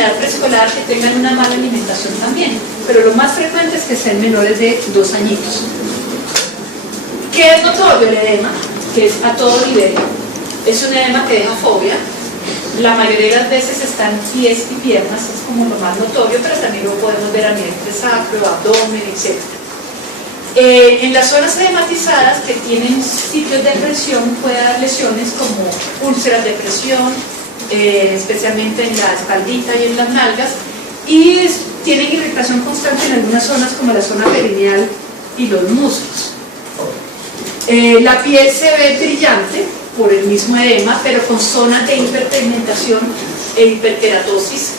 edad preescolar que tengan una mala alimentación también, pero lo más frecuente es que sean menores de 2 añitos. ¿Qué es notorio? El edema, que es a todo nivel, es un edema que deja fobia. La mayoría de las veces están pies y piernas, es como lo más notorio, pero también lo podemos ver a nivel de sacro, abdomen, etc. En las zonas edematizadas que tienen sitios de presión puede dar lesiones como úlceras de presión, especialmente en la espaldita y en las nalgas, y tienen irritación constante en algunas zonas como la zona perineal y los muslos. La piel se ve brillante por el mismo edema, pero con zonas de hiperpigmentación e hiperkeratosis.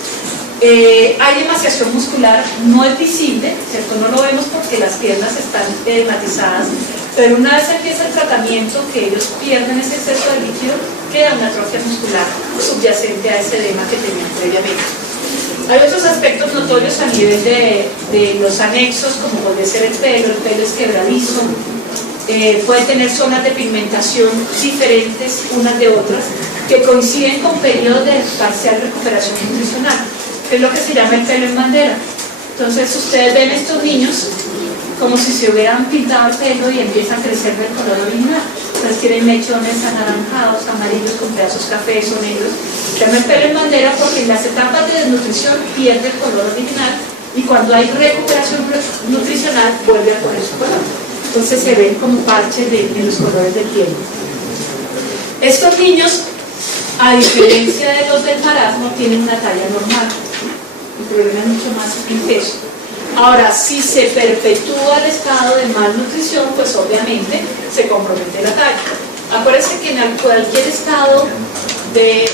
Hay emaciación muscular, no es visible, ¿cierto? No lo vemos porque las piernas están edematizadas, pero una vez empieza el tratamiento, que ellos pierden ese exceso de líquido, queda una atrofia muscular subyacente a ese edema que tenían previamente. Hay otros aspectos notorios a nivel de los anexos, como puede ser el pelo es quebradizo, puede tener zonas de pigmentación diferentes unas de otras, que coinciden con periodos de parcial recuperación nutricional, que es lo que se llama el pelo en bandera. Entonces ustedes ven estos niños como si se hubieran pintado el pelo y empieza a crecer del color original. Entonces tienen mechones anaranjados, amarillos con pedazos cafés o negros. Se llama el pelo en bandera porque en las etapas de desnutrición pierde el color original y cuando hay recuperación nutricional vuelve a poner su color. Entonces se ven como parches de los colores del piel. Estos niños, a diferencia de los del marasmo, tienen una talla normal. El problema es mucho más en peso. Ahora, si se perpetúa el estado de malnutrición, pues obviamente se compromete la talla. Acuérdense que en cualquier estado de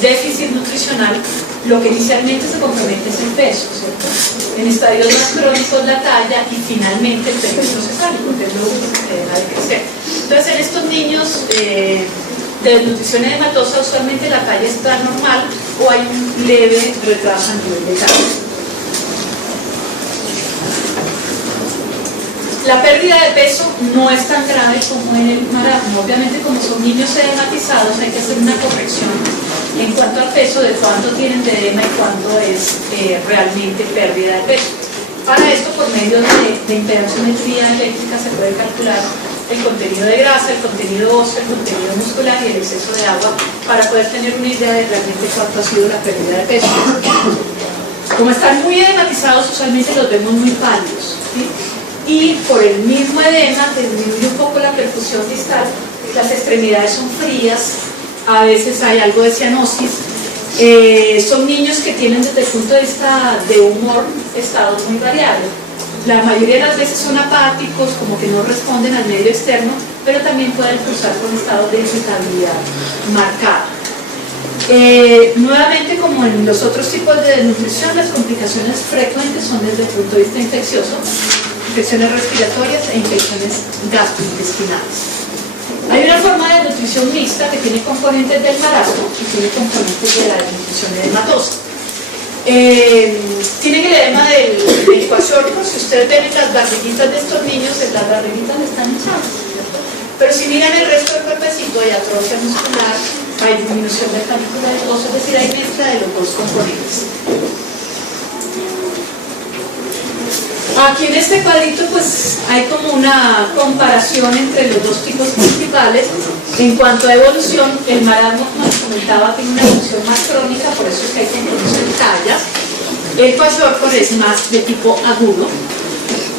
déficit nutricional, lo que inicialmente se compromete es el peso, ¿cierto? En estadios más crónicos la talla y finalmente el peso no se sale, porque es lo único que deja de crecer. Entonces, en estos niños de desnutrición edematosa, usualmente la talla está normal o hay un leve retraso a nivel de talla. La pérdida de peso no es tan grave como en el marasmo. Obviamente, como son niños edematizados, hay que hacer una corrección en cuanto al peso, de cuánto tienen de edema y cuánto es realmente pérdida de peso. Para esto, por medio de impedanciometría eléctrica, se puede calcular el contenido de grasa, el contenido óseo, el contenido muscular y el exceso de agua, para poder tener una idea de realmente cuánto ha sido la pérdida de peso. Como están muy edematizados, usualmente los vemos muy pálidos, ¿sí? Y por el mismo edema disminuye un poco la perfusión distal, las extremidades son frías, a veces hay algo de cianosis. Son niños que tienen desde el punto de vista de humor estados muy variables. La mayoría de las veces son apáticos, como que no responden al medio externo, pero también pueden cruzar con estados de irritabilidad marcada. Nuevamente, como en los otros tipos de desnutrición, las complicaciones frecuentes son desde el punto de vista infeccioso, infecciones respiratorias e infecciones gastrointestinales. Hay una forma de nutrición mixta que tiene componentes del marasmo y tiene componentes de la nutrición edematosa. Tienen el edema del kwashiorkor. Si ustedes ven en las barriguitas de estos niños, las barriguitas están hinchadas, ¿cierto? Pero si miran el resto del cuerpecito, hay atrofia muscular, hay disminución de canícula de tos, es decir, hay mezcla de los dos componentes. Aquí en este cuadrito pues hay como una comparación entre los dos tipos principales. En cuanto a evolución, el marasmo, como les comentaba, tiene una evolución más crónica, por eso es que hay compromiso de talla. El kwashiorkor es más de tipo agudo.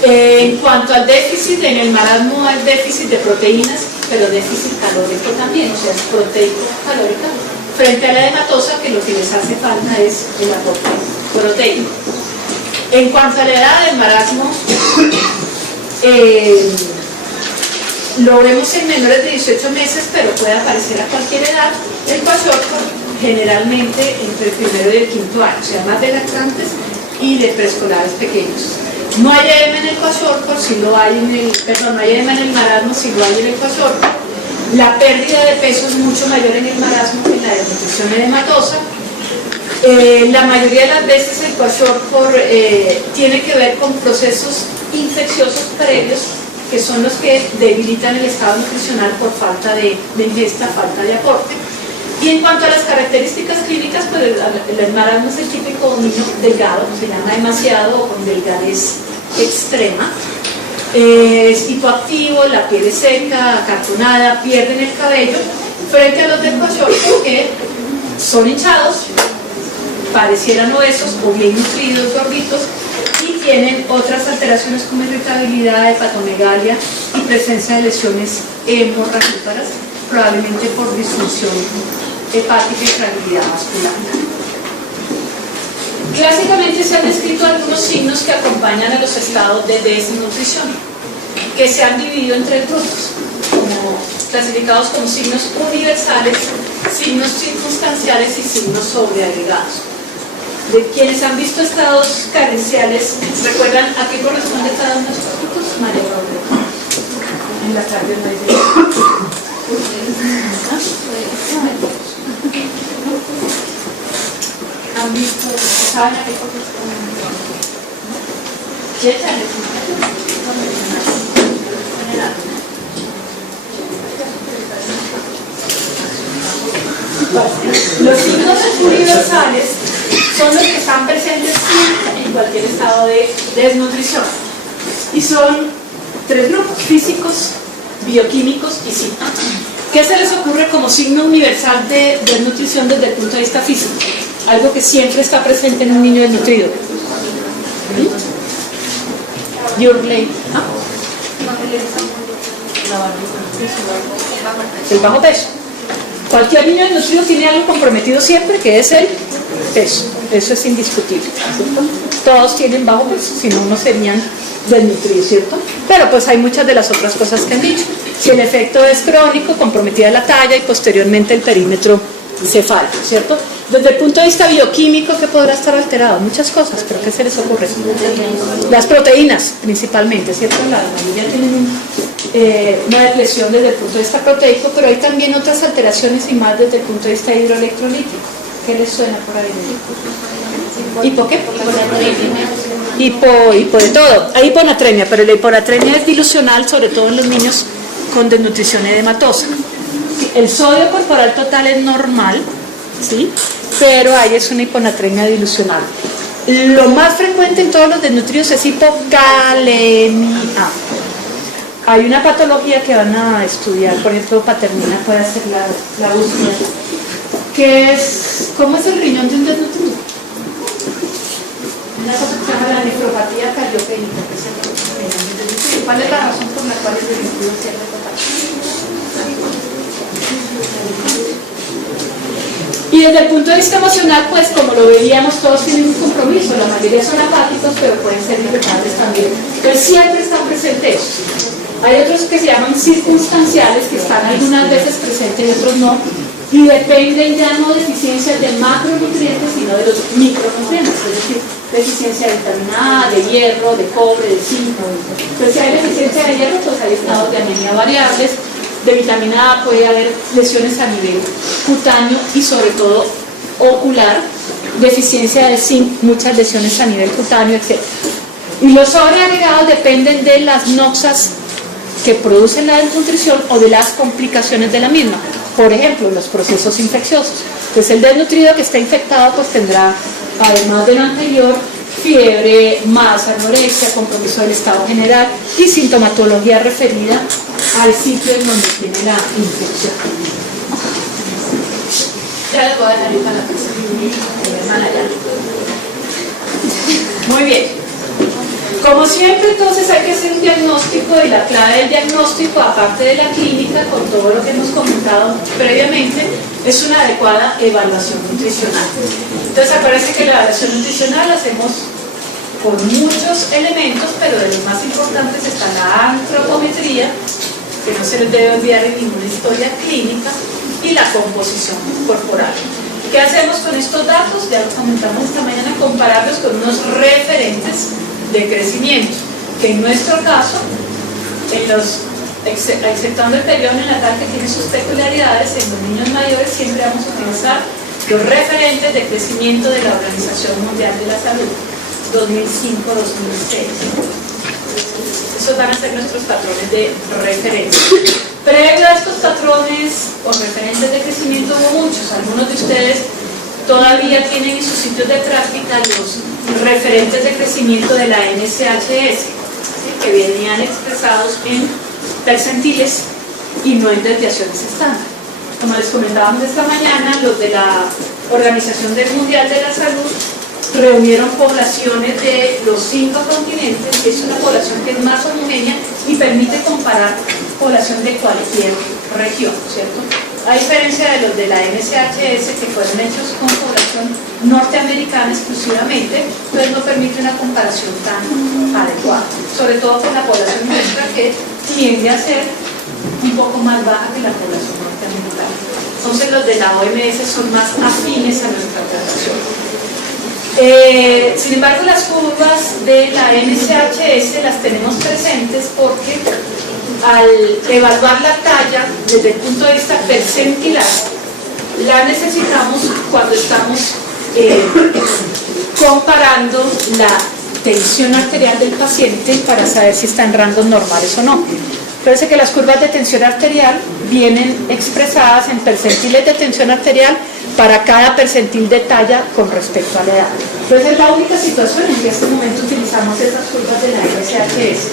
En cuanto al déficit, en el marasmo hay déficit de proteínas, pero déficit calórico también, o sea, es proteico-calórica, frente a la edematosa, que lo que les hace falta es el aporte proteico. En cuanto a la edad del marasmo, lo vemos en menores de 18 meses, pero puede aparecer a cualquier edad. El kwashiorkor generalmente entre el primero y el quinto año, o sea, más de lactantes y de preescolares pequeños. No hay edema en el kwashiorkor, si lo hay en el, perdón, no hay edema en el marasmo, si lo hay en el kwashiorkor. La pérdida de peso es mucho mayor en el marasmo que en la desnutrición edematosa. La mayoría de las veces el kwashiorkor tiene que ver con procesos infecciosos previos, que son los que debilitan el estado nutricional por falta de ingesta, falta de aporte. Y en cuanto a las características clínicas, pues el marasmo es el típico niño delgado, se llama demasiado o con delgadez extrema. Es hipoactivo, la piel es seca, acartonada, pierden el cabello, frente a los del Kwashiorkor que son hinchados, parecieran obesos o bien nutridos, gorditos, y tienen otras alteraciones como irritabilidad, hepatomegalia y presencia de lesiones hemorragíparas, probablemente por disfunción hepática y fragilidad vascular. Clásicamente se han descrito algunos signos que acompañan a los estados de desnutrición, que se han dividido en tres grupos, clasificados como signos universales, signos circunstanciales y signos sobreagregados. De quienes han visto estados carenciales, ¿recuerdan a qué corresponde cada uno de estos grupos? María Paula. En la tarde no hay. ¿Han visto? ¿Saben a qué corresponde? Los signos universales son los que están presentes siempre en cualquier estado de desnutrición y son tres grupos: físicos, bioquímicos y psíquicos. ¿Qué se les ocurre como signo universal de desnutrición desde el punto de vista físico? Algo que siempre está presente en un niño desnutrido. Yurley. El bajo peso. Cualquier niño desnutrido tiene algo comprometido siempre, que es el peso. Eso es indiscutible, ¿cierto? Todos tienen bajo peso, si no, no serían desnutridos, ¿cierto? Pero pues hay muchas de las otras cosas que han dicho. Si el efecto es crónico, comprometida la talla y posteriormente el perímetro cefálico, ¿cierto? Desde el punto de vista bioquímico, ¿qué podrá estar alterado? Muchas cosas, pero ¿qué se les ocurre? Las proteínas, principalmente, ¿cierto? La mayoría tienen una depresión desde el punto de vista proteico, pero hay también otras alteraciones y más desde el punto de vista hidroelectrolítico. ¿Qué les suena por ahí? ¿Hipo qué? Hipo de todo. Hay hiponatremia, pero la hiponatremia es dilucional, sobre todo en los niños con desnutrición edematosa. El sodio corporal total es normal, ¿sí? Pero ahí es una hiponatremia dilucional. Lo más frecuente en todos los desnutridos es hipocalemia. Hay una patología que van a estudiar, por ejemplo, Paternina puede hacer la búsqueda, que es, ¿cómo es el riñón de un desnutrido? Una cosa que se llama la nefropatía cardiopénica, que es el riñón de un desnutrido. ¿Cuál es la razón por la cual el desnutrido se nefropatía? Y desde el punto de vista emocional, pues como lo veíamos, todos tienen un compromiso, la mayoría son apáticos, pero pueden ser irritables también. Entonces siempre están presentes. Hay otros que se llaman circunstanciales, que están algunas veces presentes y otros no, y dependen ya no de deficiencias de macronutrientes, sino de los micronutrientes, es decir, deficiencia de vitamina A, de hierro, de cobre, de zinc. Entonces si hay deficiencia de hierro, pues hay estados de anemia variables. De vitamina A puede haber lesiones a nivel cutáneo y sobre todo ocular, deficiencia de zinc, muchas lesiones a nivel cutáneo, etc. Y los sobreagregados dependen de las noxas que producen la desnutrición o de las complicaciones de la misma. Por ejemplo, los procesos infecciosos. Entonces el desnutrido que está infectado pues tendrá, además de lo anterior, fiebre, más anorexia, compromiso del estado general y sintomatología referida al sitio en donde tiene la infección. Ya les voy a dejar ir para la casa. Muy bien. Como siempre, entonces hay que hacer un diagnóstico y la clave del diagnóstico, aparte de la clínica, con todo lo que hemos comentado previamente, es una adecuada evaluación nutricional. Entonces acuérdense que la evaluación nutricional la hacemos con muchos elementos, pero de los más importantes está la antropometría, que no se les debe olvidar en ninguna historia clínica, y la composición corporal. ¿Qué hacemos con estos datos? Ya lo comentamos esta mañana, compararlos con unos referentes de crecimiento, que en nuestro caso, exceptuando el periodo neonatal que tiene sus peculiaridades, en los niños mayores siempre vamos a utilizar los referentes de crecimiento de la Organización Mundial de la Salud, 2005-2006. Esos van a ser nuestros patrones de referencia. Previo a estos patrones o referentes de crecimiento hubo muchos. Algunos de ustedes todavía tienen en sus sitios de práctica los referentes de crecimiento de la NSHS, ¿sí? Que venían expresados en percentiles y no en desviaciones estándar. Como les comentábamos esta mañana, los de la Organización Mundial de la Salud reunieron poblaciones de los 5 continentes, que es una población que es más homogénea y permite comparar población de cualquier región, ¿cierto? A diferencia de los de la NSHS, que fueron hechos con población norteamericana exclusivamente, pues no permite una comparación tan adecuada, sobre todo con la población nuestra, que tiende a ser un poco más baja que la población norteamericana. Entonces los de la OMS son más afines a nuestra población. Sin embargo, las curvas de la NSHS las tenemos presentes porque al evaluar la talla desde el punto de vista percentilar, la necesitamos cuando estamos comparando la tensión arterial del paciente para saber si está en rangos normales o no. Parece que las curvas de tensión arterial vienen expresadas en percentiles de tensión arterial para cada percentil de talla con respecto a la edad. Entonces es la única situación en que en este momento utilizamos estas curvas de la NSHS.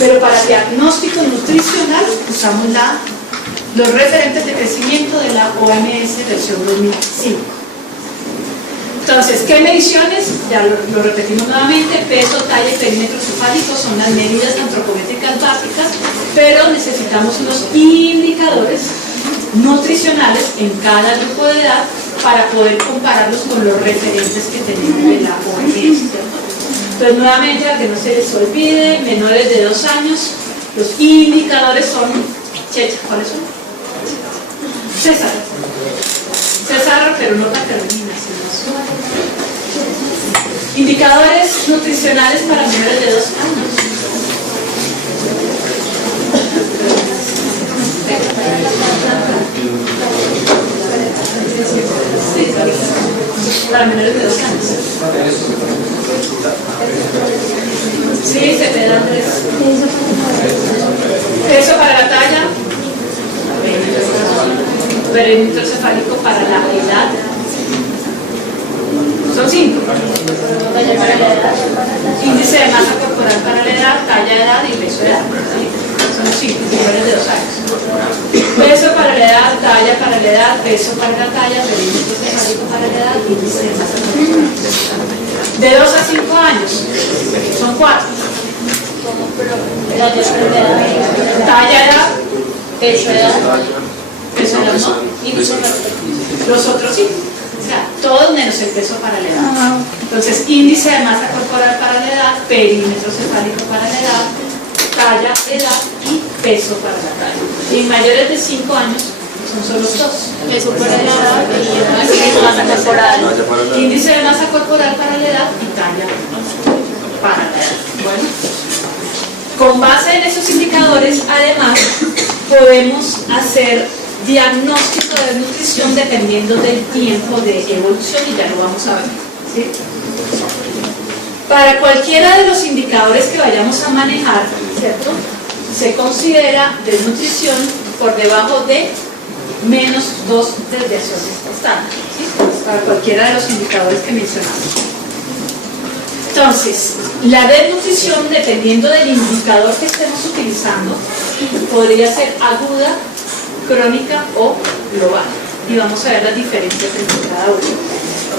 Pero para diagnóstico nutricional usamos los referentes de crecimiento de la OMS versión 2005. Entonces, ¿qué mediciones? Ya lo repetimos nuevamente: peso, talla y perímetro cefálico son las medidas antropométricas básicas, pero necesitamos unos indicadores nutricionales en cada grupo de edad para poder compararlos con los referentes que tenemos de la OMS. Entonces, nuevamente, para que no se les olvide, menores de 2 años, los indicadores son, Checha, ¿cuáles son? César, pero no la termina, sino indicadores nutricionales para menores de 2 años. Sí, para menores de 2 años. Sí, se te da 3. Peso para la talla, perímetro cefálico para la edad. Son 5. Índice de masa corporal para la edad, talla, edad y peso de edad. Son 5, menores de 2 años. Peso para la edad, talla para la edad, peso para la talla, perímetro cefálico para la edad, índice de masa corporal. De 2 a 5 años, son 4. Talla, edad, peso, edad, no. Los otros sí. O sea, todos menos el peso para la edad. Entonces, índice de masa corporal para la edad, perímetro cefálico para la edad, talla, edad y peso para la talla. Y en mayores de 5 años son solo 2. Peso para la edad y masa corporal. Índice de masa corporal para la edad y talla para la edad. Bueno, con base en esos indicadores, además, podemos hacer diagnóstico de nutrición dependiendo del tiempo de evolución, y ya lo vamos a ver, ¿sí? Para cualquiera de los indicadores que vayamos a manejar, ¿cierto?, se considera desnutrición por debajo de menos 2 desviaciones estándar, ¿sí? Para cualquiera de los indicadores que mencionamos. Entonces, la desnutrición, dependiendo del indicador que estemos utilizando, podría ser aguda, crónica o global, y vamos a ver las diferencias entre cada uno.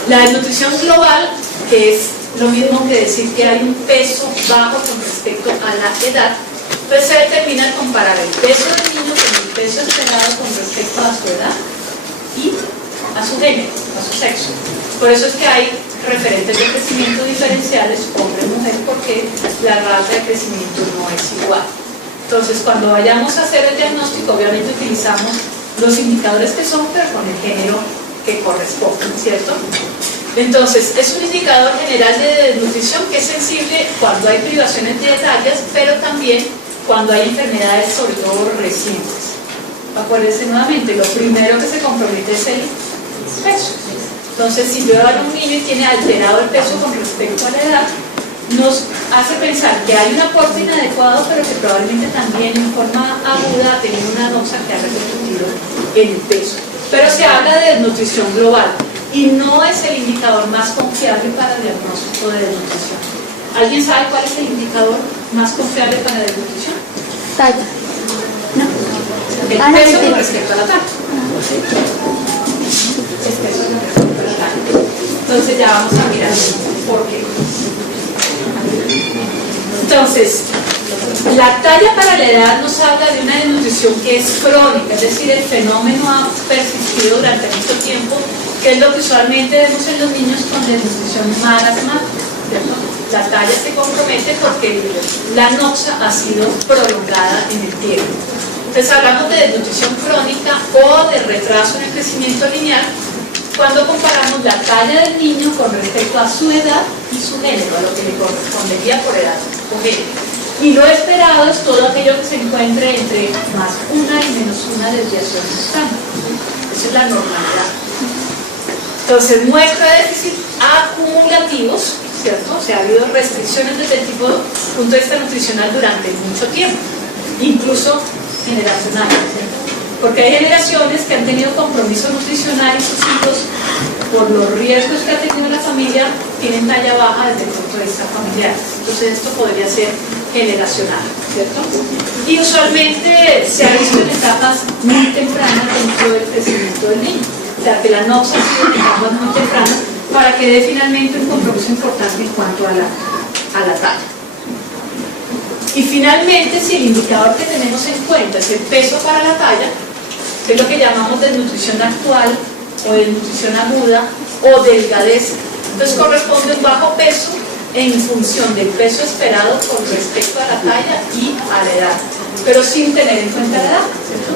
La desnutrición global, que es lo mismo que decir que hay un peso bajo con respecto a la edad, pues se determina al comparar el peso del niño con el peso esperado con respecto a su edad y a su género, a su sexo. Por eso es que hay referentes de crecimiento diferenciales, hombre-mujer, porque la rata de crecimiento no es igual. Entonces, cuando vayamos a hacer el diagnóstico, obviamente utilizamos los indicadores que son, pero con el género que corresponde, ¿cierto? Entonces, es un indicador general de desnutrición que es sensible cuando hay privaciones dietarias, pero también cuando hay enfermedades, sobre todo recientes. Acuérdense nuevamente, lo primero que se compromete es el peso. Entonces, si yo evalúo a un niño y tiene alterado el peso con respecto a la edad, nos hace pensar que hay un aporte inadecuado, pero que probablemente también en forma aguda ha tenido una anoxia que ha repercutido en el peso. Pero se habla de desnutrición global y no es el indicador más confiable para el diagnóstico de desnutrición. ¿Alguien sabe cuál es el indicador más confiable para la desnutrición? Talla. No. El peso con respecto a la talla. Es peso con respecto a la talla. Entonces ya vamos a mirar por qué. Entonces, la talla para la edad nos habla de una desnutrición que es crónica, es decir, el fenómeno ha persistido durante mucho tiempo, que es lo que usualmente vemos en los niños con desnutrición marasmática, ¿cierto? La talla se compromete porque la anoxia ha sido prolongada en el tiempo. Entonces hablamos de desnutrición crónica o de retraso en el crecimiento lineal cuando comparamos la talla del niño con respecto a su edad y su género, a lo que le correspondería por edad o género. Y lo esperado es todo aquello que se encuentre entre más una y menos una desviación estándar. Esa es la normalidad. Entonces muestra déficits acumulativos, ¿cierto? O sea, ha habido restricciones desde el punto de vista nutricional durante mucho tiempo, incluso generacionales, ¿cierto? Porque hay generaciones que han tenido compromiso nutricional y sus hijos, por los riesgos que ha tenido la familia, tienen talla baja desde el punto de vista familiar. Entonces esto podría ser generacional, ¿cierto? Y usualmente se ha visto en etapas muy tempranas dentro del crecimiento del niño. O sea, que la anoxia ha sido en etapas muy tempranas para que dé finalmente un compromiso importante en cuanto a la talla. Y finalmente, si el indicador que tenemos en cuenta es el peso para la talla, que es lo que llamamos desnutrición actual o desnutrición aguda o delgadez, entonces corresponde un bajo peso en función del peso esperado con respecto a la talla y a la edad, pero sin tener en cuenta la edad, ¿cierto?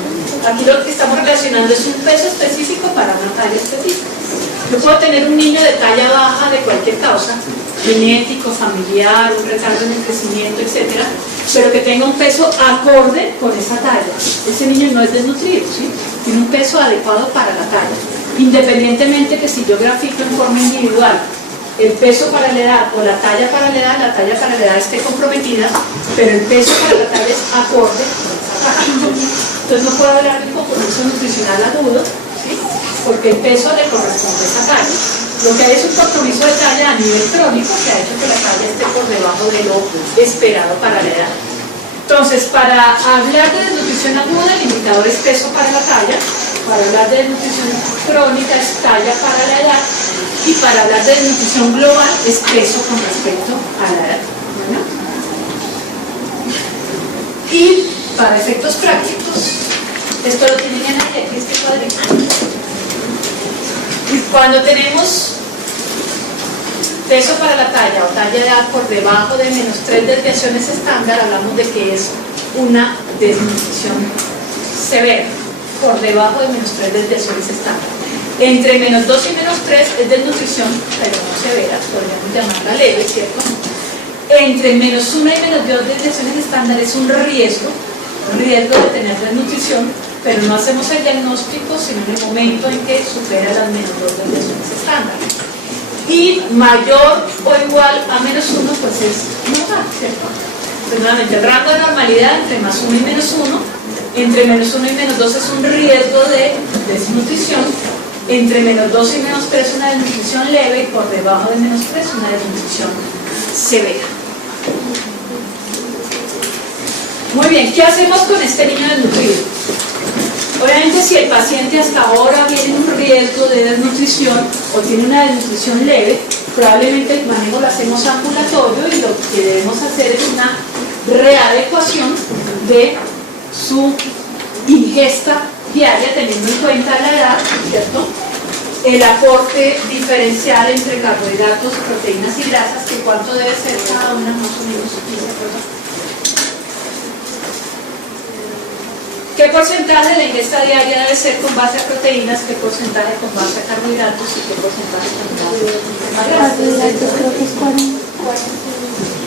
Aquí lo que estamos relacionando es un peso específico para una talla específica. Yo puedo tener un niño de talla baja de cualquier causa, genético, familiar, un retardo en el crecimiento, etcétera, pero que tenga un peso acorde con esa talla. Ese niño no es desnutrido, ¿sí? Tiene un peso adecuado para la talla, independientemente que si yo grafico en forma individual el peso para la edad o la talla para la edad esté comprometida, pero el peso para la talla es acorde con esa talla. Entonces no puedo hablar de un compromiso nutricional agudo, ¿sí? Porque el peso le corresponde a esa talla. Lo que hay es un compromiso de talla a nivel crónico que ha hecho que la talla esté por debajo de lo esperado para la edad. Entonces, para hablar de desnutrición aguda, el indicador es peso para la talla. Para hablar de desnutrición crónica es talla para la edad. Y para hablar de desnutrición global es peso con respecto a la edad. ¿Bueno? Y para efectos prácticos, esto lo tienen en aquí, este cuadrito. Cuando tenemos peso para la talla o talla de edad por debajo de menos 3 desviaciones estándar, hablamos de que es una desnutrición severa, por debajo de menos 3 desviaciones estándar. Entre menos 2 y menos 3 es desnutrición, pero no severa, podríamos llamarla leve, ¿cierto? Entre menos 1 y menos 2 desviaciones estándar es un riesgo de tener desnutrición, pero no hacemos el diagnóstico sino en el momento en que supera las menos 2 desviaciones estándar. Y mayor o igual a menos 1 pues es normal, ¿cierto? Entonces nuevamente el rango de normalidad entre más 1 y menos 1, entre menos 1 y menos 2 es un riesgo de desnutrición, entre menos 2 y menos 3 una desnutrición leve y por debajo de menos 3 una desnutrición severa. Muy bien, ¿qué hacemos con este niño desnutrido? Obviamente si el paciente hasta ahora viene en un riesgo de desnutrición o tiene una desnutrición leve, probablemente el manejo lo hacemos ambulatorio y lo que debemos hacer es una readecuación de su ingesta diaria teniendo en cuenta la edad, ¿cierto? El aporte diferencial entre carbohidratos, proteínas y grasas, que cuánto debe ser cada una, más o menos 15%. ¿Qué porcentaje de la ingesta diaria debe ser con base a proteínas? ¿Qué porcentaje con base a carbohidratos? ¿Y qué porcentaje con base a grasas? Carbohidratos creo que es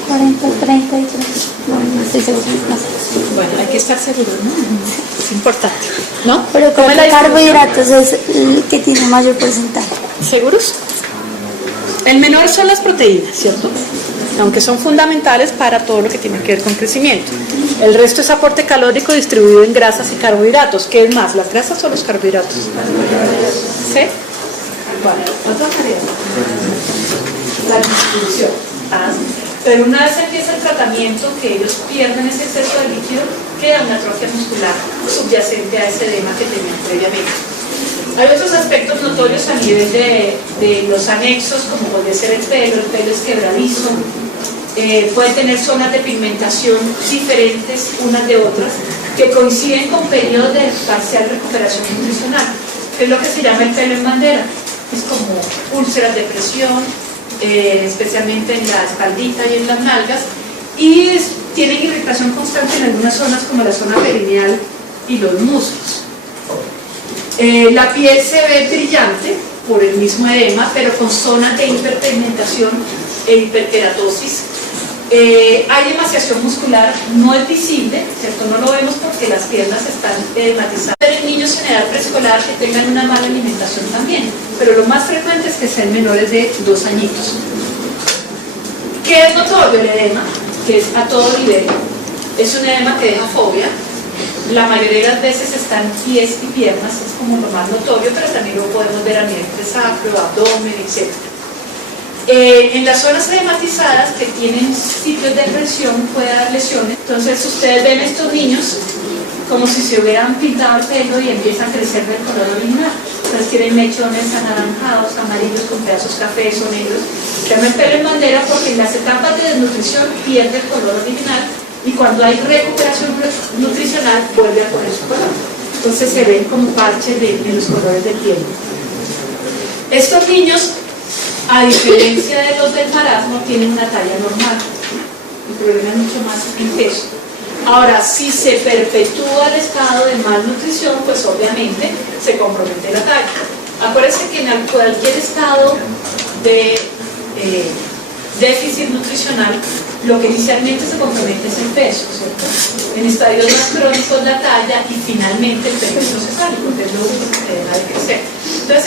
40, 33. No estoy segura. No sé. Bueno, hay que estar seguro, ¿no? Es importante, ¿no? Pero creo que carbohidratos es el que tiene mayor porcentaje. ¿Seguros? El menor son las proteínas, ¿cierto? aunque son fundamentales para todo lo que tiene que ver con crecimiento. El resto es aporte calórico distribuido en grasas y carbohidratos. ¿Qué es más, las grasas o los carbohidratos? ¿Sí? Bueno, otra tarea. La distribución. Pero una vez empieza el tratamiento, que ellos pierden ese exceso de líquido, queda una atrofia muscular subyacente a ese edema que tenían previamente. Hay otros aspectos notorios a nivel de los anexos, como puede ser el pelo es quebradizo, puede tener zonas de pigmentación diferentes unas de otras, que coinciden con periodos de parcial recuperación nutricional, que es lo que se llama el pelo en bandera. Es como úlceras de presión, especialmente en la espaldita y en las nalgas, y tienen irritación constante en algunas zonas como la zona perineal y los muslos. La piel se ve brillante por el mismo edema, pero con zonas de hiperpigmentación e hiperkeratosis. Hay emaciación muscular, no es visible, ¿cierto? No lo vemos porque las piernas están edematizadas. En niños en edad preescolar que tengan una mala alimentación también, pero lo más frecuente es que sean menores de 2 añitos. ¿Qué es notorio? El edema, que es a todo nivel, es un edema que deja fobia. La mayoría de las veces están pies y piernas, es como lo más notorio, pero también lo podemos ver a nivel de sacro, abdomen, etc. En las zonas edematizadas que tienen sitios de presión puede dar lesiones. Entonces ustedes ven estos niños como si se hubieran pintado el pelo y empiezan a crecer del color original. Entonces tienen mechones anaranjados, amarillos con pedazos cafés o negros. Se llama el pelo en bandera porque en las etapas de desnutrición pierde el color original y cuando hay recuperación nutricional vuelve a poner su color. Entonces se ven como parches de los colores de piel. Estos niños, a diferencia de los del marasmo, tienen una talla normal. El problema es mucho más en peso. Ahora, si se perpetúa el estado de malnutrición, pues obviamente se compromete la talla. Acuérdense que en cualquier estado de déficit nutricional, lo que inicialmente se compromete es el peso, ¿cierto? En estadios más crónicos la talla y finalmente el peso cesáreo, porque es lo único que deja de crecer. Entonces,